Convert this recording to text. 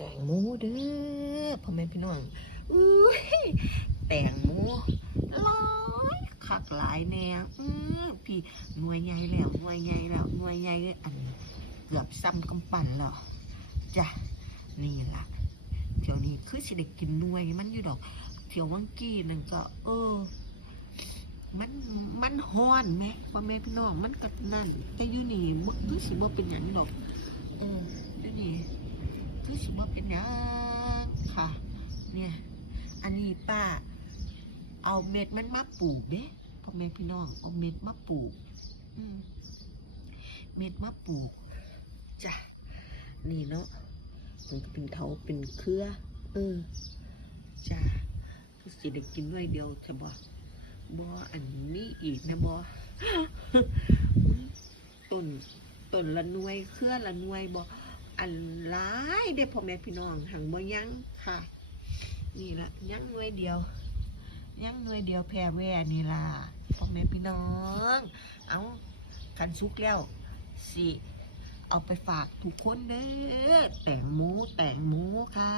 แตงโมเด้อพ่อแม่พี่น้องอุ้ยแตงโมร้อยคักหลายแนวพี่หน่วยใหญ่แล้วหน่วยใหญ่แล้วหน่วยใหญ่อันเกือบซ้ำกำปั้นแล้วจ้ะนี่ล่ะเที่ยวนี้คือสิได้กินหน่วยมันอยู่ดอกเที่ยววังกี้นึงก็มันฮ้อนไหมพ่อแม่พี่น้องมันก็นั่นแต่อยู่นี่บ่คือสิบ่เป็นหยังดอกเดี๋ยวนี้คือสิบ่เป็นหยังค่ะเนี่ยอันนี้ป้าเอาเม็ดมันมาปลูกเด้พ่อแม่พี่น้องเอาเม็ดมาปลูกเม็ดมาปลูกจ้ะนี่เนาะมันก็เป็นเขาเป็นเครือจ้ะคือสิได้กินด้วยเดียวใช่บ่อันนี้อีกนะต้นละหน่วยเครือละหน่วยอันหลายเด้พ่อแม่พี่น้องหังบ่ยั้งค่ะนี่ละยั้งหน่วยเดียวแพร่แว่นี่ล่ะพ่อแม่พี่น้องเอาคันสุกแล้วสิเอาไปฝากทุกคนเด้อแตงโมค่ะ